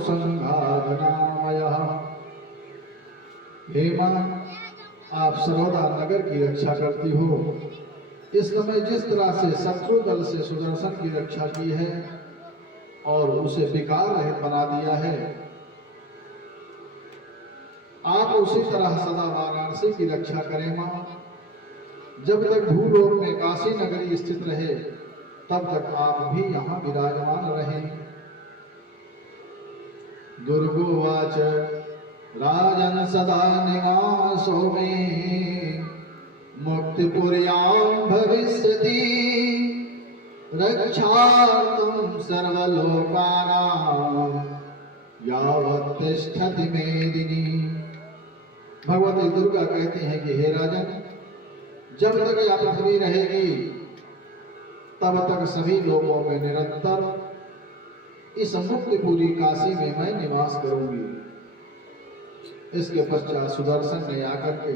संघाधनामयः। हे मां, आप सर्वदा नगर की रक्षा करती हो। इस समय जिस तरह से शत्रु दल से सुदर्शन की रक्षा की है और उसे विकार रहित बना दिया है, आप उसी तरह सदा वाराणसी की रक्षा करें मां। जब तक भूलोक में काशी नगरी स्थित रहे तब तक आप भी यहाँ विराजमान रहें। दुर्गोवाच राजन् सदा निवासो मे मुक्तिपुर्यां भविष्यति रक्षार्थं सर्वलोकानां यावत् तिष्ठति मेदिनी। भगवती दुर्गा कहती हैं कि हे राजन, जब तक यह पृथ्वी रहेगी तब तक सभी लोगों में निरंतर इस मुक्तिपुरी काशी में मैं निवास करूंगी। इसके पश्चात सुदर्शन ने आकर के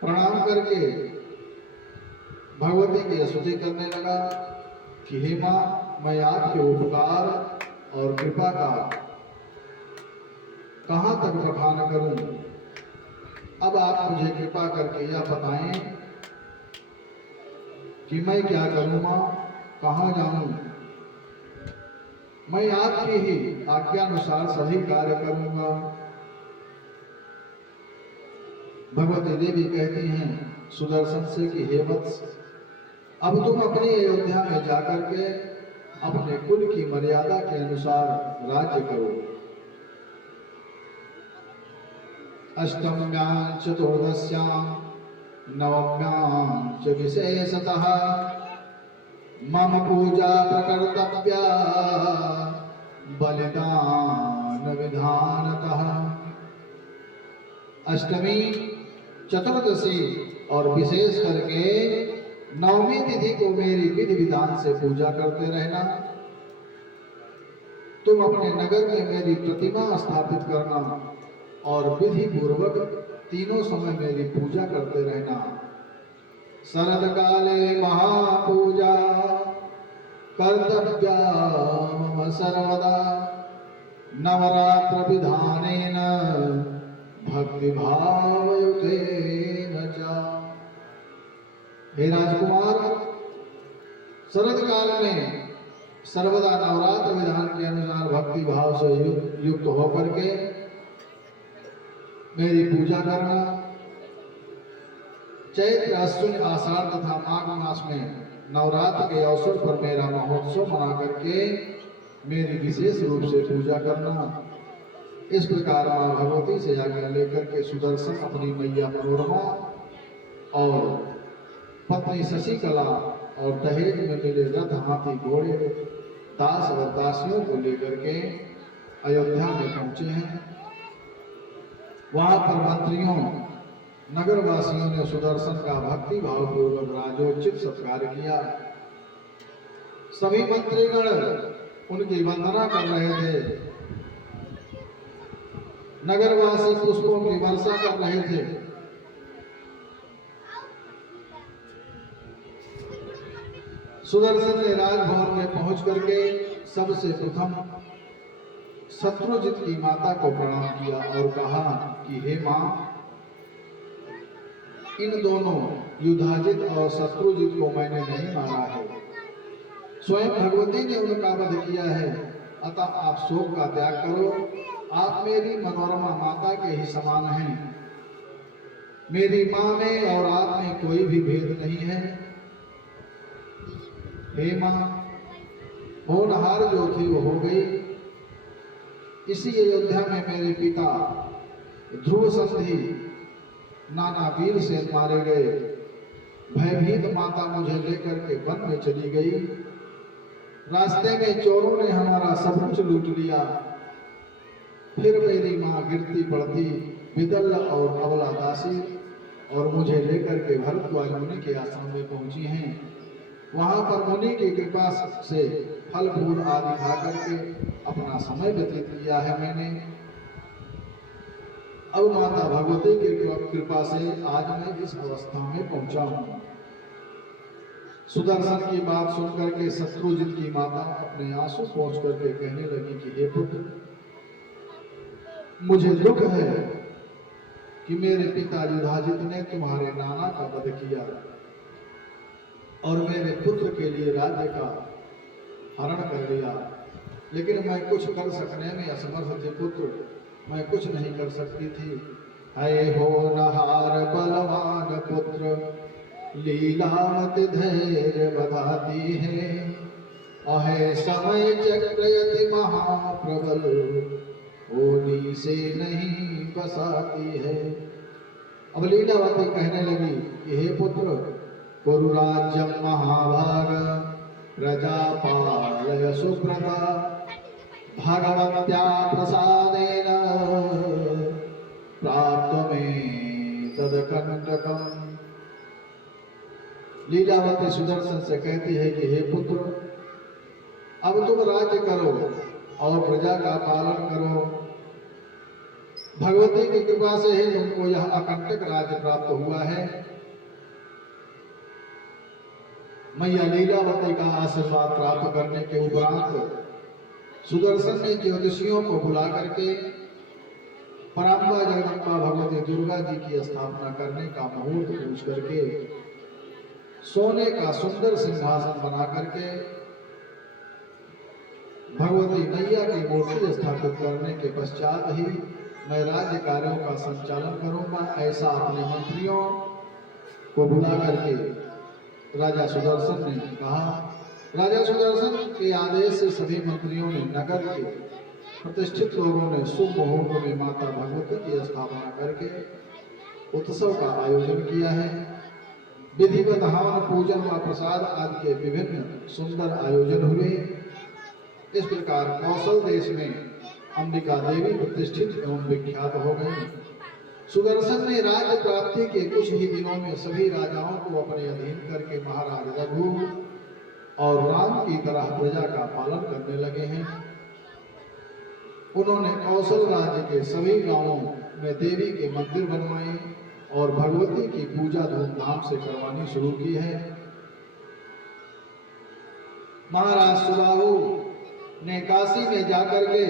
प्रणाम करके भगवती की स्तुति करने लगा कि हे मां, मैं आपके उपकार और कृपा का कहां तक बखान करूं। अब आप मुझे कृपा करके यह बताएं कि मैं क्या करूं मां, कहां जाऊं। मैं आपकी ही आज्ञानुसार सभी कार्य करूंगा। भगवती देवी कहती हैं सुदर्शन से कि हे वत्स, अब तुम अपनी अयोध्या में जाकर के अपने कुल की मर्यादा के अनुसार राज्य करो। अष्टम्यां चतुर्दश्यां नवम्यां च विशेषतः मम पूजा प्रकर्तव्या बलिदान विधानतः। अष्टमी, चतुर्दशी और विशेष करके नवमी तिथि को मेरी विधि विधान से पूजा करते रहना। तुम अपने नगर में मेरी प्रतिमा स्थापित करना और विधि पूर्वक तीनों समय मेरी पूजा करते रहना। शरद काले महापूजा कर्तव्या मम सर्वदा नवरात्र विधानेन भक्ति भावयुतेन च। हे राजकुमार, शरद काल में सर्वदा नवरात्र विधान के अनुसार भक्ति भाव से युक्त होकर के मेरी पूजा करना। चैत्र, अश्विन, आषाढ़ तथा माघ मास में नवरात्र के अवसर पर मेरा महोत्सव मना करके मेरी विशेष रूप से पूजा करना। इस प्रकार मां भगवती से आज्ञा लेकर के सुदर्शन अपनी मैया मनोरमा और पत्नी शशिकला और दहेज में मिले रथ, हाथी, घोड़े, दास और दासियों को लेकर के अयोध्या में पहुंचे हैं। वहां पर मंत्रियों, नगरवासियों ने सुदर्शन का भक्ति भाव पूर्वक राजोचित सत्कार किया। सभी मंत्रीगण उनकी वंदना कर रहे थे। नगरवासी पुष्पों की वर्षा कर रहे थे। सुदर्शन ने राजभवन में पहुंच करके सबसे प्रथम शत्रुजित की माता को प्रणाम किया और कहा कि हे मां, इन दोनों युधाजित और शत्रुजित को मैंने नहीं मारा है, स्वयं भगवती ने उनका वध किया है। अतः आप शोक का त्याग करो। आप मेरी मनोरमा माता के ही समान हैं। मेरी मां में और आप में कोई भी भेद नहीं है। हे मां, होनहार जो थी वो हो गई। इसी अयोध्या में मेरे पिता ध्रुव संधि नाना वीर सेन मारे गए। भयभीत माता मुझे लेकर के वन में चली गई। रास्ते में चोरों ने हमारा सब कुछ लूट लिया। फिर मेरी मां गिरती पड़ती विदल और अबला दासी और मुझे लेकर के भरद्वाज मुनि के आश्रम में पहुंची हैं। वहां पर मुनि की कृपा से फल फूल आदि खा करके अपना समय व्यतीत किया है मैंने। अब माता भगवती की कृपा से आज मैं इस अवस्था में पहुंचा हूं। सुदर्शन की बात सुनकर के शत्रुजित की माता अपने आंसू पोंछ करके कहने लगी कि कि हे पुत्र, मुझे दुख है कि मेरे पिता युधाजित ने तुम्हारे नाना का वध किया और मेरे पुत्र के लिए राज्य का हरण कर लिया, लेकिन मैं कुछ कर सकने में असमर्थ थी पुत्र, मैं कुछ नहीं कर सकती थी। है हो नहार बलवान पुत्र, लीलामत धैर्य बधाती है, अहे समय चक्रयति महाप्रबल, होली से नहीं बसाती है। अब लीलावती कहने लगी कि हे पुत्र, कुरुराज्यम महाभाग, प्रजा पालय सुब्रता, भगवत्या प्रसादेन प्राप्त में तदकंटकम। लीलावती सुदर्शन से कहती है कि हे पुत्र, अब तुम राज्य करो और प्रजा का पालन करो। भगवती की कृपा से ही तुमको यह अकंटक राज्य प्राप्त हुआ है। मैया लीलावती का आशीर्वाद प्राप्त करने के उपरांत सुदर्शन ने ज्योतिषियों को बुला करके पराम्बा जगदम्बा भगवती दुर्गा जी की स्थापना करने का मुहूर्त पूछ करके सोने का सुंदर सिंहासन बना करके भगवती मैया की मूर्ति स्थापित करने के पश्चात ही मैं राज्य कार्यों का संचालन करूंगा, ऐसा अपने मंत्रियों को बुला करके राजा सुदर्शन ने कहा। राजा सुदर्शन के आदेश से सभी मंत्रियों ने नगर के प्रतिष्ठित लोगों ने शुभ मुहूर्त में माता भगवती की स्थापना करके उत्सव का आयोजन किया है। विधिवत हवन, पूजन व प्रसाद आदि के विभिन्न सुंदर आयोजन हुए। इस प्रकार कौशल देश में अंबिका देवी प्रतिष्ठित एवं विख्यात हो गई। सुदर्शन ने राज्य प्राप्ति के कुछ ही दिनों में सभी राजाओं को अपने अधीन करके महाराज रघु और राम की तरह प्रजा का पालन करने लगे हैं। उन्होंने कौशल राज्य के सभी गांवों में देवी के मंदिर बनवाए और भगवती की पूजा धूमधाम से करवानी शुरू की है। महाराज सुबाहु ने काशी में जाकर के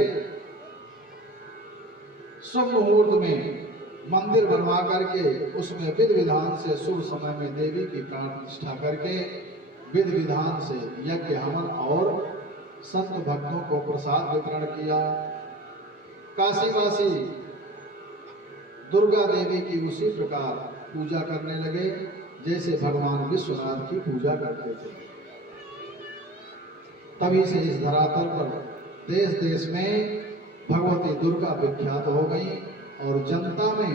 शुभ मुहूर्त में मंदिर बनवा करके उसमें विधि विधान से शुभ समय में देवी की प्राण प्रतिष्ठा करके विधि विधान से यज्ञ हवन और संत भक्तों को प्रसाद वितरण किया। काशीवासी दुर्गा देवी की उसी प्रकार पूजा करने लगे जैसे भगवान विश्वनाथ की पूजा करते थे। तभी से इस धरातल पर देश देश में भगवती दुर्गा विख्यात हो गई और जनता में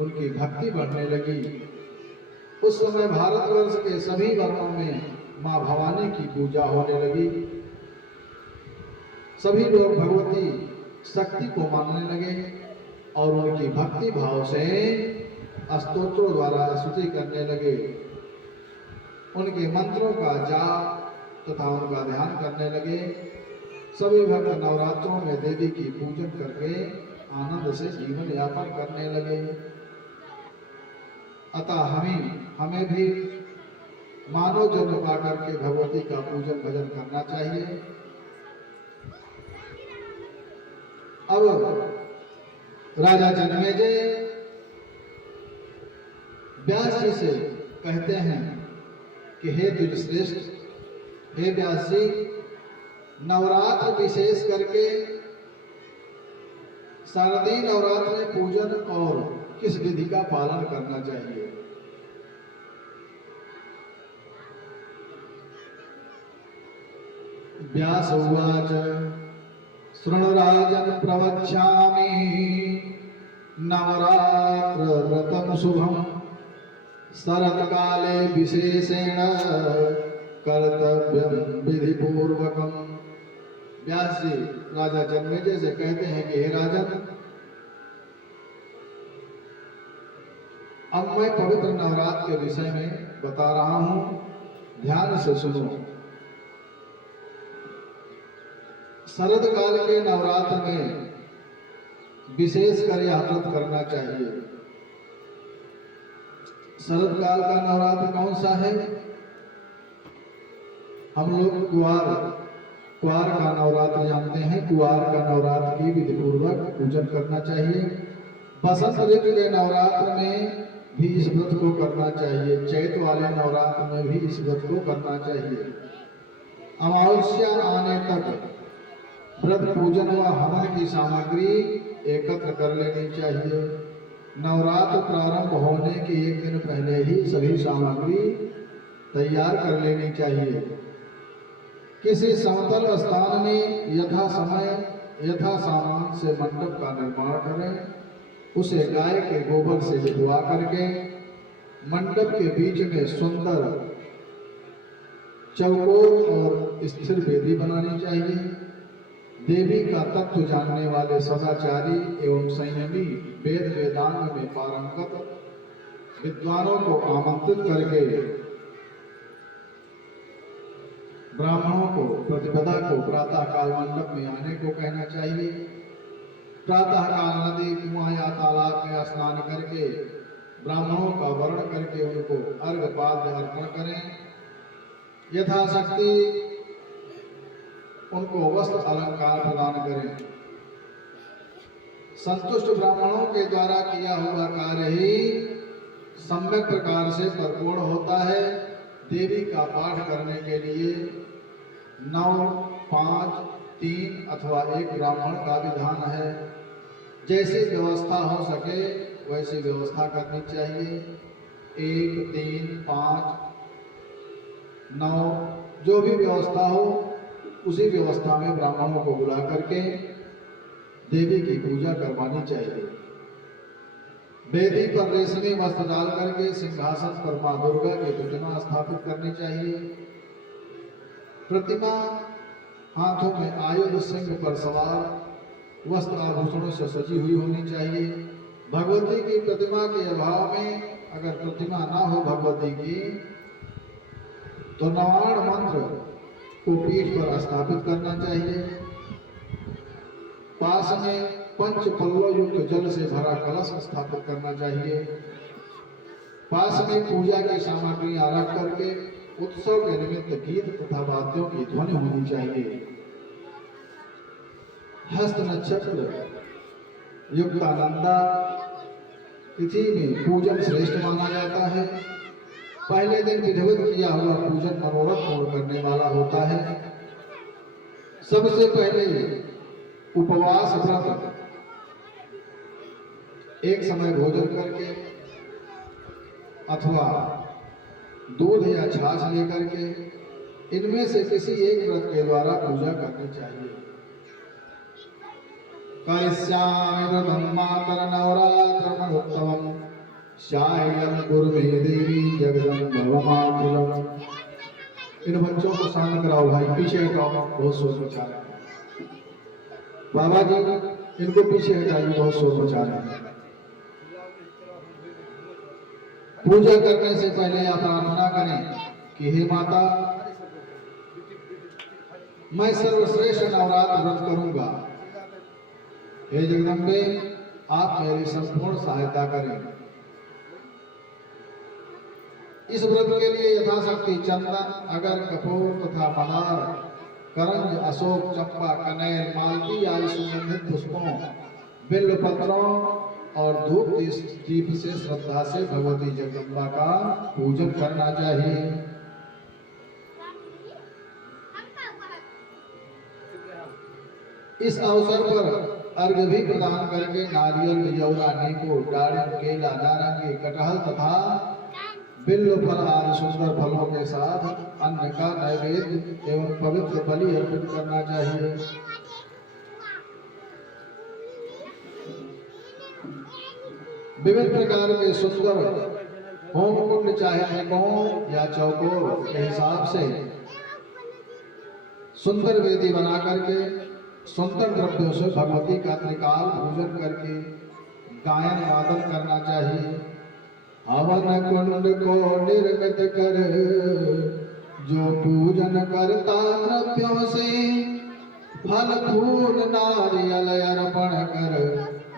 उनकी भक्ति बढ़ने लगी। उस समय भारतवर्ष के सभी वर्णों में मां भवानी की पूजा होने लगी। सभी लोग भगवती शक्ति को मानने लगे और उनकी भक्ति भाव से स्तोत्रों द्वारा स्तुति करने लगे। उनके मंत्रों का जाप तथा उनका ध्यान करने लगे। सभी भक्त नवरात्रों में देवी की पूजन करके आनंद से जीवन यापन करने लगे। अतः हमें भी मानव जन्म पा करके भगवती का पूजन भजन करना चाहिए। अब राजा जन्मेजय व्यास जी से कहते हैं कि हे द्विजश्रेष्ठ, हे व्यास जी, नवरात्र विशेष करके शारदीय नवरात्र में पूजन और किस विधि का पालन करना चाहिए? व्यास उवाच शृणुराजन् प्रवक्ष्यामि नवरात्र व्रतं शुभं शरत्काले विशेषेण कर्तव्यं विधिपूर्वकम्। व्यास जी राजा जन्मेजय से कहते हैं कि हे राजन, अब मैं पवित्र नवरात्र के विषय में बता रहा हूं, ध्यान से सुनो। शरद काल के नवरात्र में विशेष कर यह व्रत करना चाहिए। शरद काल का नवरात्र कौन सा है? हम लोग ग्वार कुआर का नवरात्र जानते हैं, कुआर का नवरात्र की विधि पूर्वक पूजन करना चाहिए। बसंत ऋतु के नवरात्र में भी इस व्रत को करना चाहिए। चैत वाले नवरात्र में भी इस व्रत को करना चाहिए। अमावस्या आने तक व्रत पूजन व हवन की सामग्री एकत्र कर लेनी चाहिए। नवरात्र प्रारंभ होने के एक दिन पहले ही सभी सामग्री तैयार कर लेनी चाहिए। किसी समतल स्थान में यथा समय यथा सामान से मंडप का निर्माण करें। उसे गाय के गोबर से लिपवा करके मंडप के बीच में सुंदर चौकोर और स्थिर वेदी बनानी चाहिए। देवी का तत्व जानने वाले सदाचारी एवं संयमी वेद वेदांग में पारंगत विद्वानों को आमंत्रित करके ब्राह्मणों को प्रतिपदा को प्रातः काल मंडप में आने को कहना चाहिए। प्रातः काल नदी कुआं या तालाब में स्नान करके ब्राह्मणों का वर्ण करके उनको अर्घपाद्य अर्पण करें। यथाशक्ति उनको वस्त्र अलंकार प्रदान करें। संतुष्ट ब्राह्मणों के द्वारा किया हुआ कार्य ही सम्यक प्रकार से परिपूर्ण होता है। देवी का पाठ करने के लिए 9, 5, 3 अथवा 1 ब्राह्मण का विधान है। जैसी व्यवस्था हो सके वैसी व्यवस्था करनी चाहिए। 1, 3, 5, 9 जो भी व्यवस्था हो उसी व्यवस्था में ब्राह्मणों को बुला करके देवी की पूजा करवानी चाहिए। वेदी पर रेशमी वस्त्र डाल करके सिंहासन पर मां दुर्गा की प्रतिमा स्थापित करनी चाहिए। प्रतिमा हाथों में आयुध सिंह पर सवार वस्त्र आभूषणों से सजी हुई होनी चाहिए। भगवती की प्रतिमा के अभाव में अगर प्रतिमा ना हो भगवती की तो नवाण मंत्र को पीठ पर स्थापित करना चाहिए। पास में पंच पल्लव युक्त जल से भरा कलश स्थापित करना चाहिए। पास में पूजा की सामग्री रख करके उत्सव के निमित्त गीत तथा वाद्यों की ध्वनि होनी चाहिए। हस्त नक्षत्र युक्तानंदा तिथि में पूजन श्रेष्ठ माना जाता है। पहले दिन विधिवत किया हुआ पूजन मनोरथ पूर्ण करने वाला होता है। सबसे पहले उपवास व्रत एक समय भोजन करके अथवा दूध या छाछ लेकर के इनमें से किसी एक व्रत के द्वारा पूजा करनी चाहिए। करिष्यामि व्रतं मातर नवरात्रमनोत्तमम् शायं कुर्मे देवी जगदम्बवमातुलम्। इन बच्चों को शांत कराओ भाई, पीछे हटाओ, बहुत शोर मचा रहे हैं। बाबा जी इनको पीछे हटाइए, बहुत शोर मचा रहे हैं। पूजा करने से पहले आप प्रार्थना करें कि हे माता, मैं सर्वश्रेष्ठ नवरात्र व्रत करूंगा। हे जगदम्बे, आप मेरी संपूर्ण सहायता करें। इस व्रत के लिए यथाशक्ति चंदन, अगर, कपूर तथा मदार, करंज, अशोक, चंपा, कनेर, मालती आदि सुगंधित पुष्पों, बिल्व पत्रों और धूप दीप से श्रद्धा से भगवती जगदम्बा का पूजन करना चाहिए। इस अवसर पर अर्घ्य भी प्रदान करके नारियल, बिजौरा, नींबू, डालिम, केला, नारंगी, कटहल तथा बिल्व फल आदि सुंदर फलों के साथ अन्न का नैवेद्य एवं पवित्र बलि अर्पित करना चाहिए। विभिन्न प्रकार के सुंदर होम कुंड चाहे त्रिकोण या चौकोर के हिसाब से सुंदर वेदी बना करके सुंदर द्रव्यों से भगवती का त्रिकाल पूजन करके गायन वादन करना चाहिए। हवन कुंड को निर्मित कर जो पूजन करता द्रव्यों से, फल फूल नारियल अर्पण कर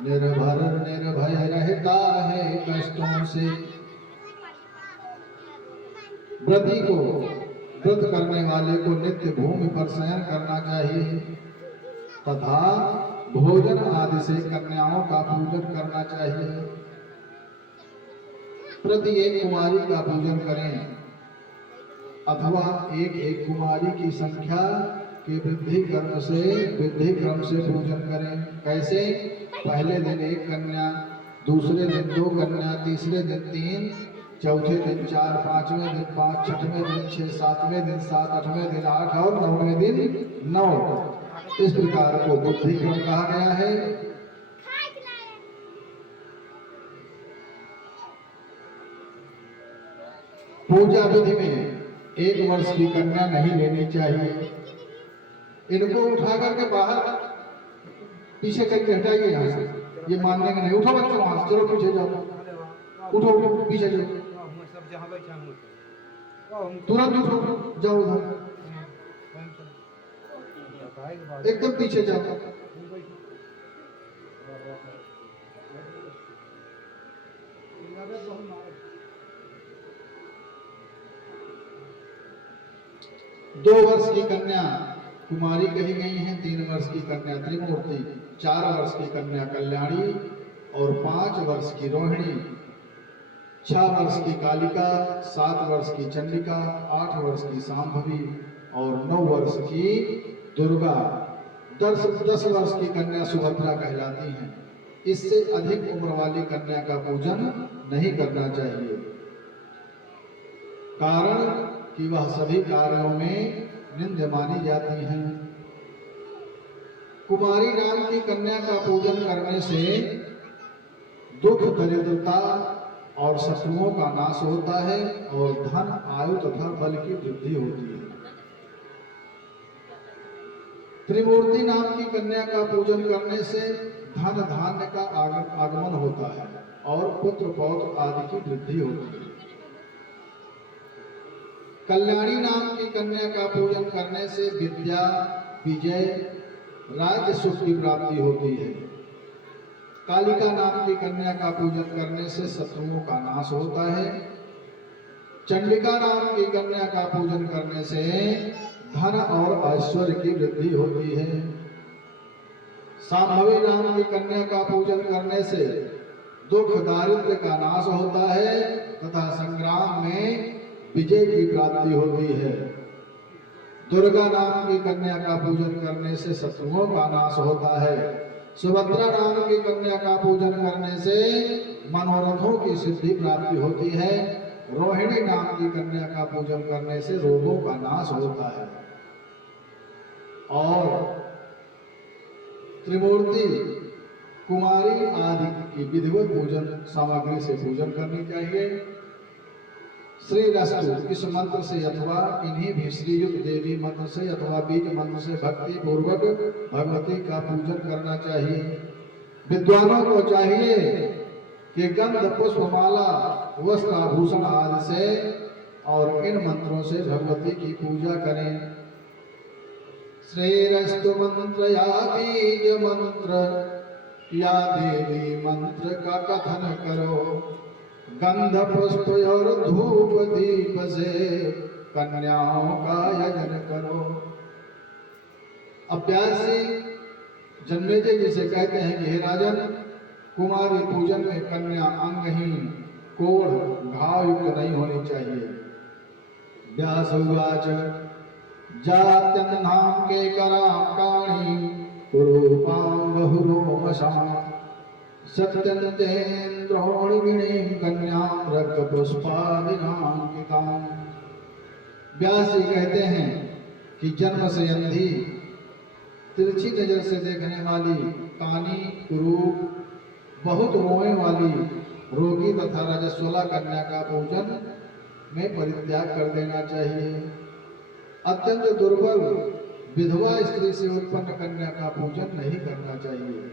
निर्भर निर्भय रहता है कष्टों से। व्रती को व्रत करने वाले को नित्य भूमि पर शयन करना चाहिए तथा भोजन आदि से कन्याओं का पूजन करना चाहिए। प्रति एक कुमारी का पूजन करें अथवा एक एक कुमारी की संख्या के वृद्धि क्रम से पूजन करें। कैसे? पहले दिन एक कन्या, दूसरे दिन 2 कन्या, तीसरे दिन 3, चौथे दिन 4, 5वें दिन 5, 6वें दिन 6, 7वें दिन 7, 8वें दिन 8 और 9वें दिन 9। इस प्रकार को बुद्धि क्रम कहा गया है। पूजा विधि में 1 वर्ष की कन्या नहीं लेनी चाहिए। इनको उठा करके बाहर पीछे करके हटाइए यहाँ से, ये मानने का नहीं। उठो बच्चों, वहां से चलो पीछे जाओ, उठो उठो पीछे जाओ, तुरंत उठो जाओ उधर, एकदम पीछे जाओ। दो वर्ष की कन्या कुमारी कही गई है, 3 वर्ष की कन्या त्रिमूर्ति, 4 वर्ष की कन्या कल्याणी और 5 वर्ष की रोहिणी, 6 वर्ष की कालिका, 7 वर्ष की चंडिका, 8 वर्ष की सांभवी और 9 वर्ष की दुर्गा। 10 वर्ष की कन्या सुभद्रा कहलाती हैं। इससे अधिक उम्र वाली कन्या का पूजन नहीं करना चाहिए, कारण कि वह सभी कार्यों में निंद्य मानी जाती हैं। कुमारी नाम की कन्या का पूजन करने से दुख, दरिद्रता और शत्रुओं का नाश होता है और धन, आयु तथा बल की वृद्धि होती है। त्रिमूर्ति नाम की कन्या का पूजन करने से धन धान्य का आगमन होता है और पुत्र पौत्र आदि की वृद्धि होती है। कल्याणी नाम की कन्या का पूजन करने से विद्या, विजय, राज्य सुख की प्राप्ति होती है। कालिका नाम की कन्या का पूजन करने से शत्रुओं का नाश होता है। चंडिका नाम की कन्या का पूजन करने से धन और ऐश्वर्य की वृद्धि होती है। सांभवी नाम की कन्या का पूजन करने से दुख, दारिद्र्य का नाश होता है तथा संग्राम में विजय की प्राप्ति होती है। दुर्गा नाम की कन्या का पूजन करने से शत्रुओं का नाश होता है। सुभद्रा नाम की कन्या का पूजन करने से मनोरथों की सिद्धि प्राप्ति होती है। रोहिणी नाम की कन्या का पूजन करने से रोगों का नाश होता है। और त्रिमूर्ति, कुमारी आदि की विधिवत पूजन सामग्री से पूजन करनी चाहिए। श्री रस्तु इस मंत्र से अथवा इन्हीं भी श्रीयुक्त देवी मंत्र से अथवा बीज मंत्र से भक्ति पूर्वक भगवती का पूजन करना चाहिए। विद्वानों को चाहिए कि गंध, पुष्प, माला, वस्त्र, आभूषण आदि से और इन मंत्रों से भगवती की पूजा करें। श्रीरस्तु मंत्र या बीज मंत्र या देवी मंत्र का कथन करो। गंध, पुष्प और धूप दीप से कन्याओं का यजन करो। अभ्यासी जन्मेजय जिसे कहते हैं कि हे राजन, कुमारी पूजन में कन्या अंगहीन, कोढ़, घाव युक्त नहीं होनी चाहिए। व्यास उवाच जात्यन्नाम के कराकाणी कुरूपां बहुरोमशां सत्यन्तेन्द्रोणिणीं कन्यां रक्तपुष्पादिनांकितां। व्यास जी कहते हैं कि जन्म से अंधी, तिरछी नजर से देखने वाली, कानी, कुरूप, बहुत रोए वाली, रोगी तथा रजस्वला कन्या का पूजन में परित्याग कर देना चाहिए। अत्यंत दुर्बल विधवा स्त्री से उत्पन्न कन्या का पूजन नहीं करना चाहिए।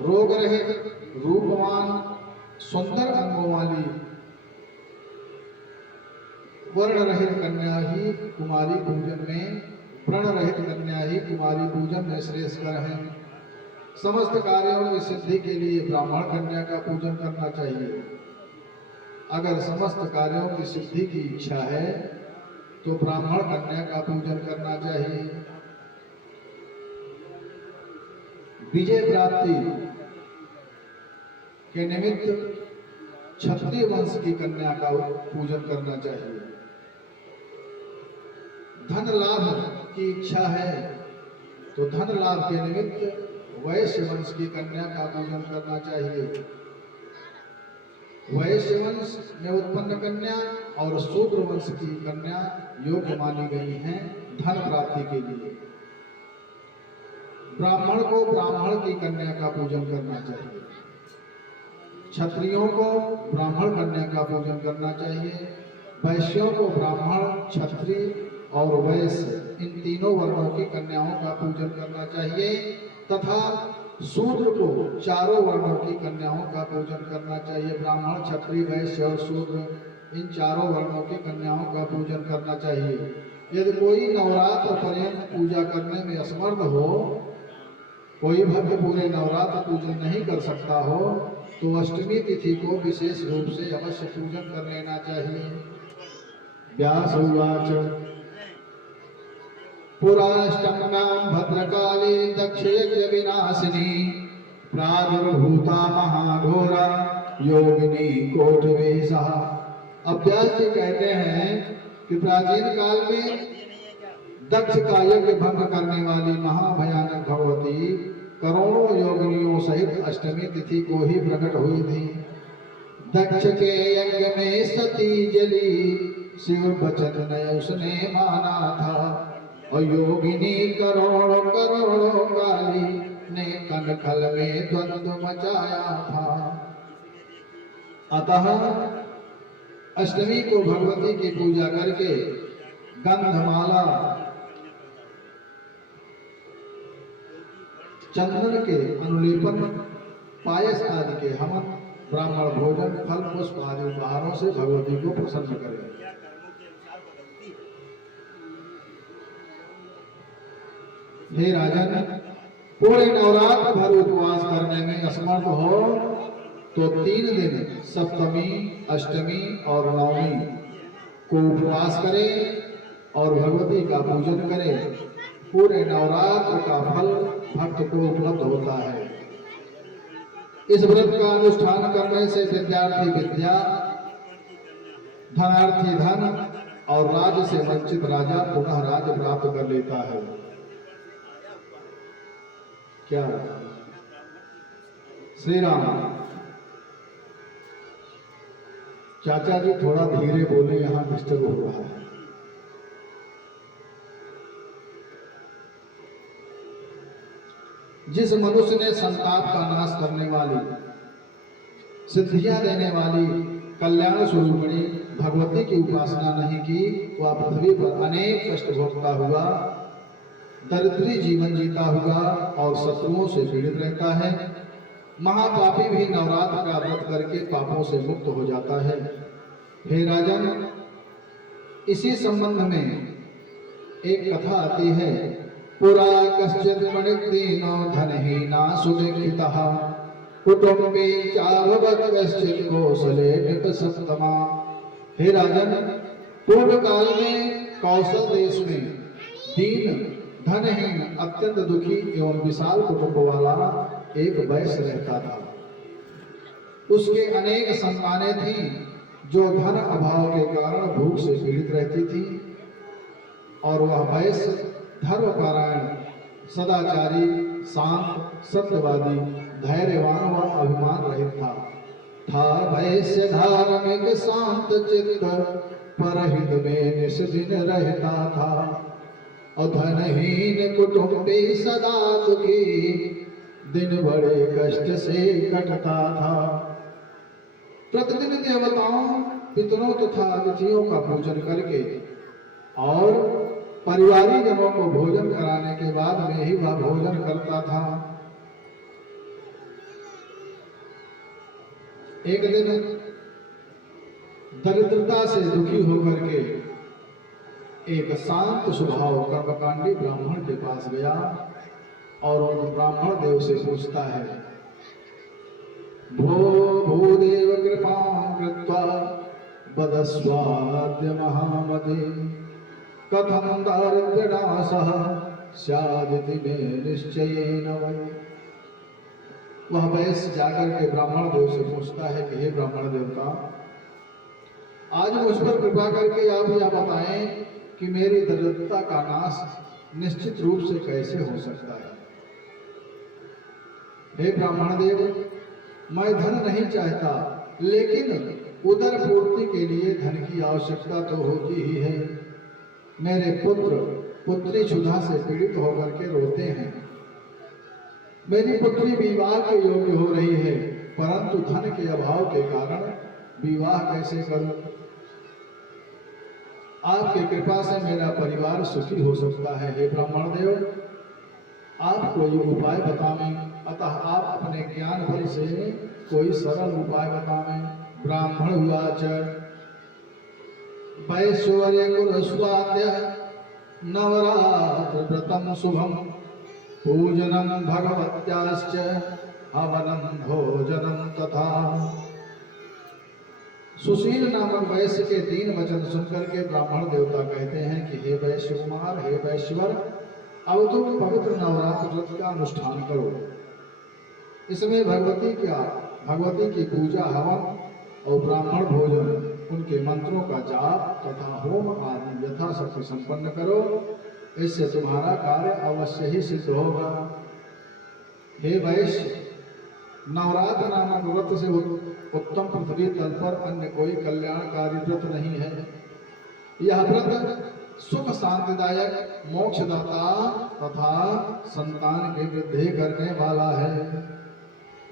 रोग रहित, रूपवान, सुंदर अंगों वाली, वर्ण रहित कन्या ही कुमारी पूजन में, प्रण रहित कन्या ही कुमारी पूजन में श्रेष्ठकर है। समस्त कार्यों की सिद्धि के लिए ब्राह्मण कन्या का पूजन करना चाहिए। अगर समस्त कार्यों की सिद्धि की इच्छा है तो ब्राह्मण कन्या का पूजन करना चाहिए। विजय प्राप्ति के निमित्त क्षत्रिय वंश की कन्या का पूजन करना चाहिए। धन लाभ की इच्छा है तो धन लाभ के निमित्त वैश्य वंश की कन्या का पूजन करना चाहिए। वैश्य वंश में उत्पन्न कन्या और शूद्र वंश की कन्या योग्य मानी गई हैं धन प्राप्ति के लिए। ब्राह्मण को ब्राह्मण की कन्या का पूजन करना चाहिए। क्षत्रियों को ब्राह्मण कन्या का पूजन करना चाहिए। वैश्यों को ब्राह्मण, क्षत्रिय और वैश्य इन तीनों वर्णों की कन्याओं का पूजन करना चाहिए तथा शूद्र को चारों वर्णों की कन्याओं का पूजन करना चाहिए। ब्राह्मण, क्षत्रिय, वैश्य और शूद्र इन चारों वर्णों की कन्याओं का पूजन करना चाहिए। यदि कोई नवरात्र पर्यंत पूजा करने में असमर्थ हो, कोई भक्त पूरे नवरात्र पूजन नहीं कर सकता हो, तो अष्टमी तिथि को विशेष रूप से अवश्य पूजन कर लेना चाहिए। व्यास उवाच पुराष्टम्यां भद्रकाली दक्षयज्ञ विनाशिनी प्रादुर्भूता महाघोरा योगिनी कोटिवेशः। अब व्यास जी कहते हैं कि प्राचीन काल में दक्ष का यज्ञ भंग करने वाली महाभयानक भगवती करोड़ों योगिनियों सहित अष्टमी तिथि को ही प्रकट हुई थी। दक्ष के यज्ञ में सती जली, शिव वचन ने उसने माना था, और योगिनी करोड़ों करोड़ों काली ने कनखल में द्वंद्व मचाया था। अतः अष्टमी को भगवती की पूजा करके गंधमाला, चंदन के अनुलेपन, पायस आदि के हवन, ब्राह्मण भोजन, फल पुष्प आदि उपहारों से भगवती को प्रसन्न करें। हे राजन, पूरे नवरात्र भर उपवास करने में असमर्थ हो तो 3 दिन सप्तमी, अष्टमी और नवमी को उपवास करें और भगवती का पूजन करें। पूरे नवरात्र का फल भक्त को उपलब्ध होता है। इस व्रत का अनुष्ठान करने से विद्यार्थी विद्या, धनार्थी धन और राज्य से वंचित राजा पुनः राज्य प्राप्त कर लेता है। क्या श्री राम। चाचा जी थोड़ा धीरे बोले, यहां डिस्टर्ब हो रहा है। जिस मनुष्य ने संताप का नाश करने वाली, सिद्धियां देने वाली कल्याण स्वरूपिणी भगवती की उपासना नहीं की, वह पृथ्वी पर अनेक कष्ट भोगता हुआ, दरिद्री जीवन जीता हुआ और शत्रुओं से पीड़ित रहता है। महापापी भी नवरात्र का व्रत करके पापों से मुक्त हो जाता है। हे राजन, इसी संबंध में एक कथा आती है। पुरा कश्चित् मणिग्दीनो धनहीना सुदीक्षितः कुटुम्बी चाभवत् कश्चित् कौशले नृपसप्तमा। हे राजन, पूर्व काल में कौशल देश में दीन, धनहीन, अत्यंत दुखी एवं विशाल कुटुंब वाला एक वैश्य रहता था। उसके अनेक संतानें थीं जो धन अभाव के कारण भूख से पीड़ित रहती थी, और वह वैश्य धर्मपरायण, सदाचारी, शांत, सत्यवादी, धैर्यवान व अभिमान रहित था वैश्य धार्मिक शांत चित्त, परहित में निस दिन रहता था। और धनहीन कुटुंबी सदा दुखी, दिन बड़े कष्ट से कटता था। प्रतिदिन देवताओं, पितरों तथा अतिथियों का पूजन करके और परिवारी जनों को भोजन कराने के बाद में ही वह भोजन करता था। एक दिन दरिद्रता से दुखी होकर के एक शांत स्वभाव कर्मकांडी ब्राह्मण के पास गया और उन ब्राह्मण देव से पूछता है, भो भूदेव कृपा कृत्वा वदस्वाद्य महामते कथम दारिद्र्यनाशः स्यादिति मे निश्चयेन वै। वह वैश्य जाकर के ब्राह्मण देव से पूछता है कि हे ब्राह्मण देवता, आज मुझ पर कृपा करके आप यह बताएं कि मेरी दरिद्रता का नाश निश्चित रूप से कैसे हो सकता है। हे ब्राह्मण देव, मैं धन नहीं चाहता, लेकिन उदर पूर्ति के लिए धन की आवश्यकता तो होती ही है। मेरे पुत्र पुत्री क्षुधा से पीड़ित होकर के रोते हैं। मेरी पुत्री विवाह के योग्य हो रही है, परंतु धन के अभाव के कारण विवाह कैसे करूं? आपकी कृपा से मेरा परिवार सुखी हो सकता है। हे ब्राह्मण देव, आप कोई उपाय बतावें, अतः आप अपने ज्ञान बल से कोई सरल उपाय बतावें। ब्राह्मण उवाच वैश्वर्य कुरुस्वाद्य नवरात्र व्रतम शुभम पूजनम भगवत्याश्च हवनम भोजनम तथा। सुशील नामक वैश्य के 3 वचन सुनकर के ब्राह्मण देवता कहते हैं कि हे वैश्य कुमार, हे वैश्वर, अब तुम पवित्र नवरात्र व्रत का अनुष्ठान करो। इसमें भगवती की पूजा, हवन और ब्राह्मण भोजन, उनके मंत्रों का जाप तथा होम आदि यथाशक्ति संपन्न करो। इससे तुम्हारा कार्य अवश्य ही सिद्ध होगा। हे वैश्य, नवरात्र नामक व्रत से उत्तम पृथ्वी तल पर अन्य कोई कल्याणकारी व्रत नहीं है। यह व्रत सुख शांतिदायक, मोक्षदाता तथा संतान की वृद्धि करने वाला है।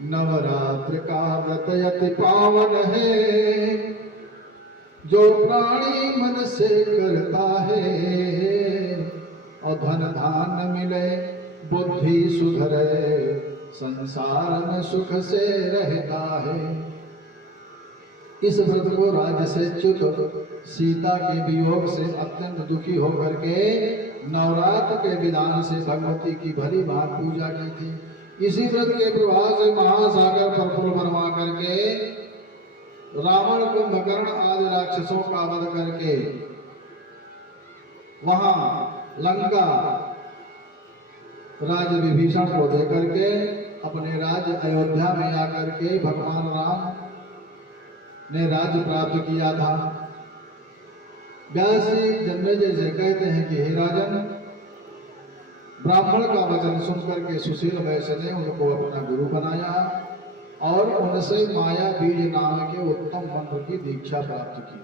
नवरात्र का व्रत अति पावन है, जो प्राणी मन से करता है। और धन धान मिले, बुद्धि सुधरे, संसार में सुख से रहता है। इस व्रत को राज्य से च्युत सीता के वियोग से अत्यंत दुखी होकर के नवरात्र के विधान से भगवती की भली भांति पूजा की थी। इसी व्रत के प्रभाव से महासागर पर पुल बनवा करके रावण, कुंभकर्ण आदि राक्षसों का वध करके वहां लंका राज विभीषण को देकर के अपने राज्य अयोध्या में आकर के भगवान राम ने राज्य प्राप्त किया था। व्यास जी जन्मेजय से कहते हैं कि हे राजन, ब्राह्मण का वचन सुनकर के सुशील वैश्य ने उनको अपना गुरु बनाया और उनसे माया बीज नाम के उत्तम मंत्र की दीक्षा प्राप्त की।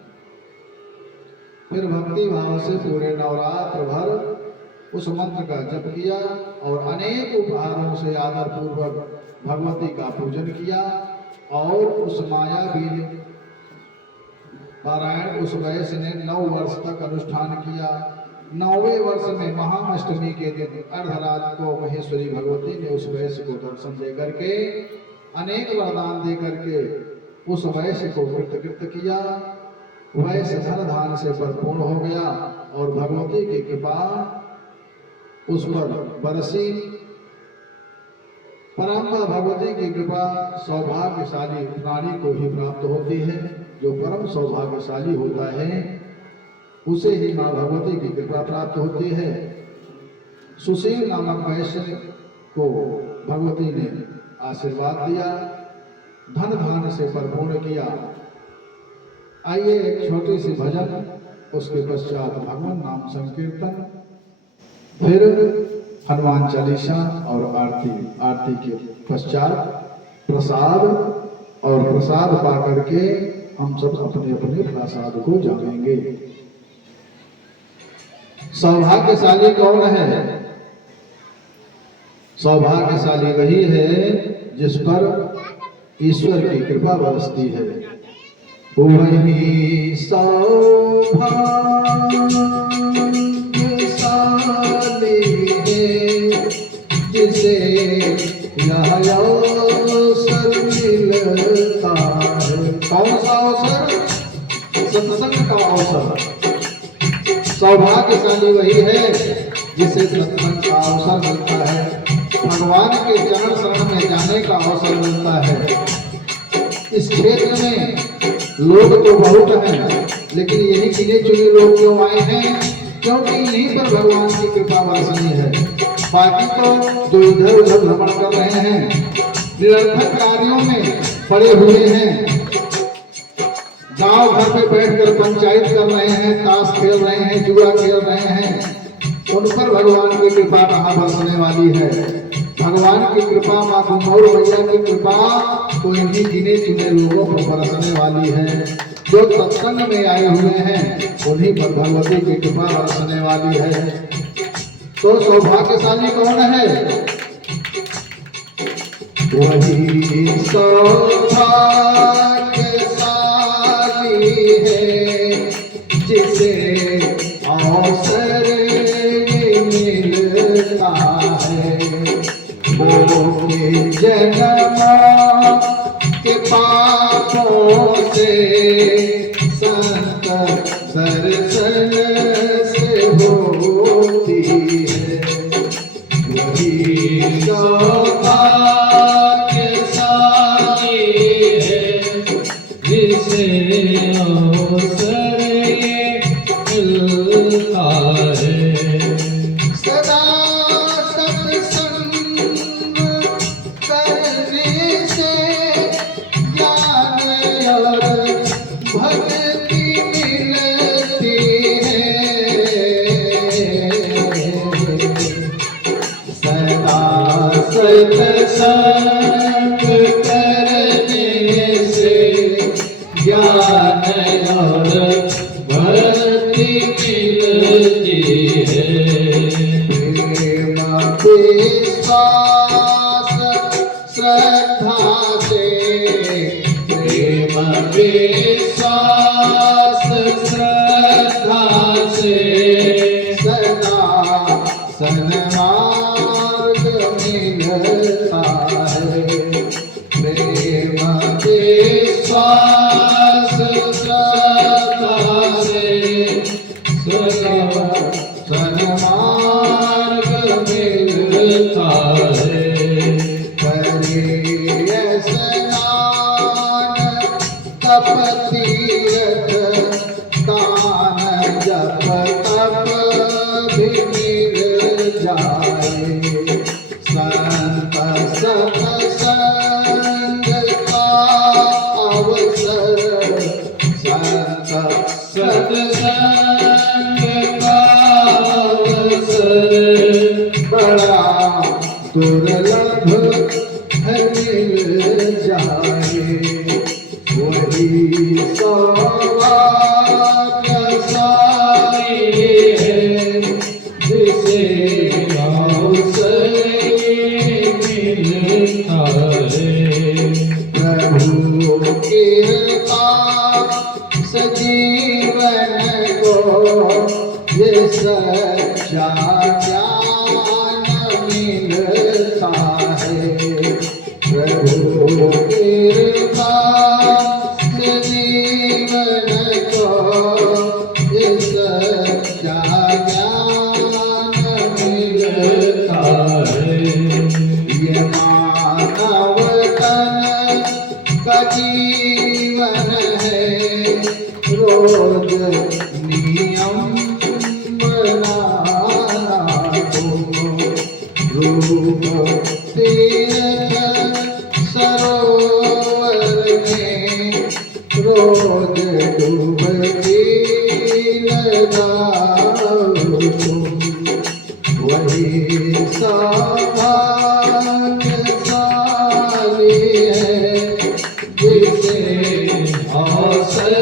फिर भक्ति भाव से पूरे नवरात्र भर उस मंत्र का जप किया और अनेक उपहारों से आदर पूर्वक भगवती का पूजन किया और उस माया बीज पारायण उस वैश्य ने 9 वर्ष तक अनुष्ठान किया। 9वें वर्ष में महाअष्टमी के दिन अर्धरात को महेश्वरी भगवती ने उस वैश्य को दर्शन दे करके अनेक वरदान दे करके उस वैश्य को कृत किया। वैश्य धन धान से परिपूर्ण हो गया और भगवती की कृपा उस पर बरसी। परंपरा भगवती की कृपा सौभाग्यशाली प्राणी को ही प्राप्त होती है। जो परम सौभाग्यशाली होता है उसे ही मां भगवती की कृपा प्राप्त होती है। सुशील नामक वैश्य को भगवती ने आशीर्वाद दिया, धन धान से परिपूर्ण किया। आइए एक छोटी सी भजन, उसके पश्चात भगवान नाम संकीर्तन, फिर हनुमान चालीसा और आरती के पश्चात प्रसाद, और प्रसाद पा करके हम सब अपने अपने प्रसाद को जानेंगे। सौभाग्यशाली कौन है? सौभाग्यशाली वही है जिस पर ईश्वर की कृपा बरसती है। वही सौभाग्यशाली है जिसे यह अवसर मिलता है। कौन सा अवसर? सत्संग का अवसर। सौभाग्यशाली वही है जिसे सत्संग का अवसर मिलता है, भगवान के चरण शरण में जाने का अवसर मिलता है। इस क्षेत्र में लोग तो बहुत हैं, लेकिन यही गिने चुने लोग क्यों आए हैं? क्योंकि यहीं पर भगवान की कृपा बरसनी है। बाकी तो जो इधर उधर भ्रमण कर रहे हैं, निरर्थक कार्यों में पड़े हुए हैं, गांव घर पे बैठकर पंचायत कर रहे हैं, ताश खेल रहे हैं, जुआ खेल रहे हैं, उन पर भगवान की कृपा कहाँ बरसने वाली है। भगवान की कृपा, माँ गुमौर मैया की कृपा तो इन्हीं गिने चुने लोगों पर बरसने वाली है। जो सत्संग में आए हुए हैं उन्हीं पर भगवती की कृपा बरसने वाली है। तो सौभाग्यशाली कौन है? वही सौभाग्यशाली है जिसे अवसर मिलता है। वो जन्म के पापों से संत दर्शन से होती है। वही जिसे अवसर मिलता है। सदा सत्संग करने से ज्ञान और भक्ति मिलती है। सदा सत्संग ज्ञान और भक्ति मिलती है। प्रेम विश्वास श्रद्धा से, प्रेम विश्वास श्रद्धा से सदा सन्मार्ग मिलता है। प्रेम विश्वास श्रद्धा से सन्मार्ग मिलता है। करे स्नान तप तीर्थ दान जप तप भी मिल जाए। संत सत्संग का अवसर, संत सत्संग का अवसर बड़ा दुर्लभ है मिल जाए। वही सौभाग्यशाली है जिसे अवसर मिलता है। प्रभु कृपा सजीवन को ये सच्चा ज्ञान मिलता है। प्रभु कृपा सजीवन को ये सच्चा ज्ञान मिलता है। ये मानव तन का जीवन है, रोज नियम बनाना रूप तीर्थ सरोवर में रोज डूबती लगाओ। वही सौभाग्यशाली है जिसे अवसर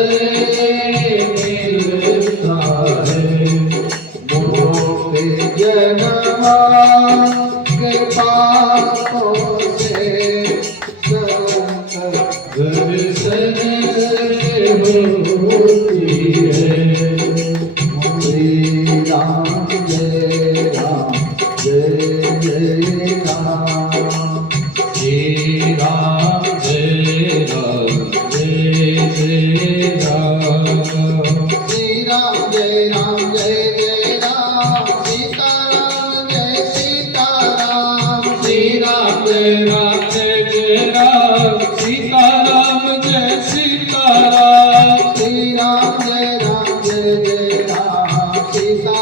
मिलता है। मोक्ष जन्म के पापों से संत दर्शन होती है। श्री राम जय राम जय जय राम। श्री राम जय राम जय जय राम। श्री राम जय राम जय जय राम। सीता राम जय सीता राम। श्री राम जय राम जय जय राम। सीता राम जय सीता राम। श्री राम जय राम जय जय राम। सीता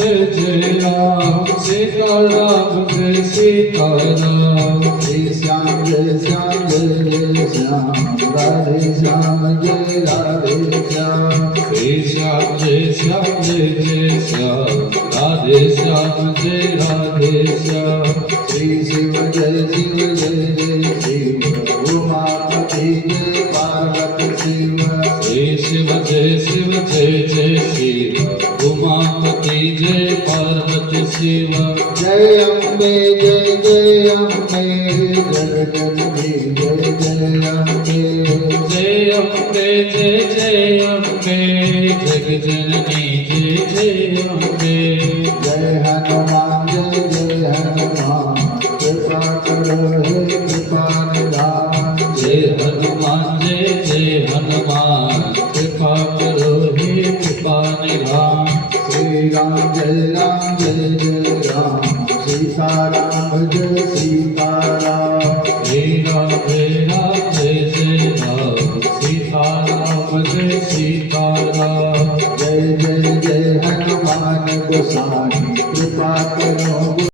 जय राम सीताराम जय सीताराम श्री श्याम जय श्याम जय श्याम राधे श्याम जय राधे श्याम श्री श्याम जय श्याम जय श्याम राधे श्याम जय राधे श्याम श्री शिव जय शिव उमापति जय पार्वती शिव श्री शिव जय शिव उमापति जय पार्वती शिव जय अम्बे जय अम्बे जगदम्बे जय अम्बे जय अम्बे जय अम्बे जगजननी जय अम्बे जय हनुमान कृपा करो हे कृपा निधान जय हनुमान जय हनुमान कृपा करो हे कृपा निधान श्री राम जय राम सीताराम जय सीताराम श्री राम जय राम सीताराम जय सीताराम जय हनुमान गोसाई